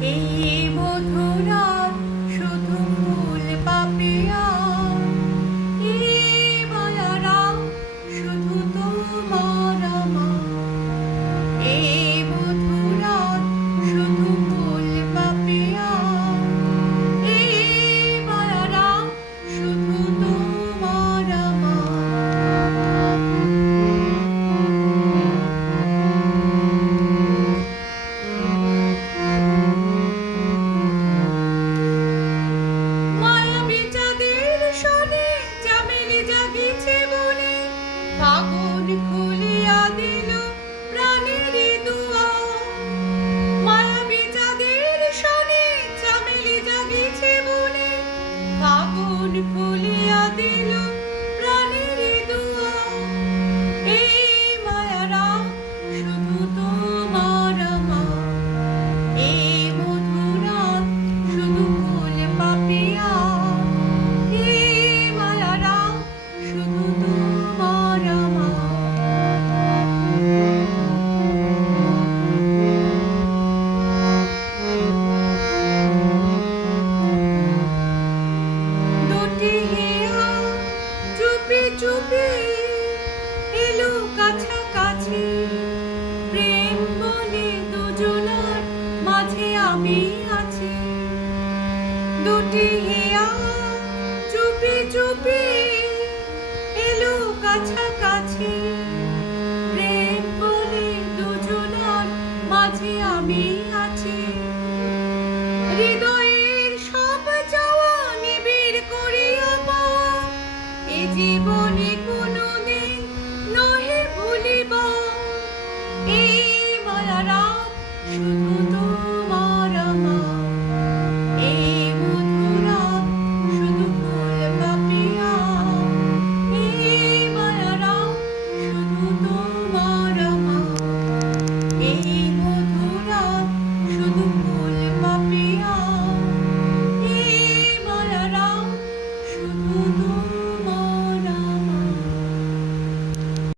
এই মধুরাত শুধু ফুল পাপিয়া, এই মায়ারা শুধু তোমার আমার। এই মধুরাত শুধু ফুল পাপিয়া, এই মায়ারা শুধু তোমার আমার। মায়াবী চাঁদের সনে চামেলি জাগিছে বনে, ফাগুন খুলিয়া দিল প্রাণের দুয়ার। মায়াবী চাঁদের সনে চামেলি জাগিছে বনে, ফাগুন খুলিয়া দিল প্রাণের দুয়ার। এই মায়ারা শুধু তোমার আমার। এই মধুরাত শুধু ফুল পাপিয়া, এই মায়ারা শুধু তোমার আমার। দুটি হিয়া চুপি চুপি এলো কাছাকাছি, প্রেম বনে দুজনার মাঝে আমি আছি। দুটি হিয়া চুপি চুপি এলো কাছাকাছি, প্রেম বনে দুজনার মাঝে আমি আছি। হৃদয়ের সব চাওয়া নিবিড় করিয়া পাওয়া, এ জীবনে কোনোদিন নহে ভুলিব। এই মায়ারা শুধু তোমার আমার। এই মধুরাত শুধু ফুল পাপিয়া, এই মায়ারা শুধু তোমার আমার। এই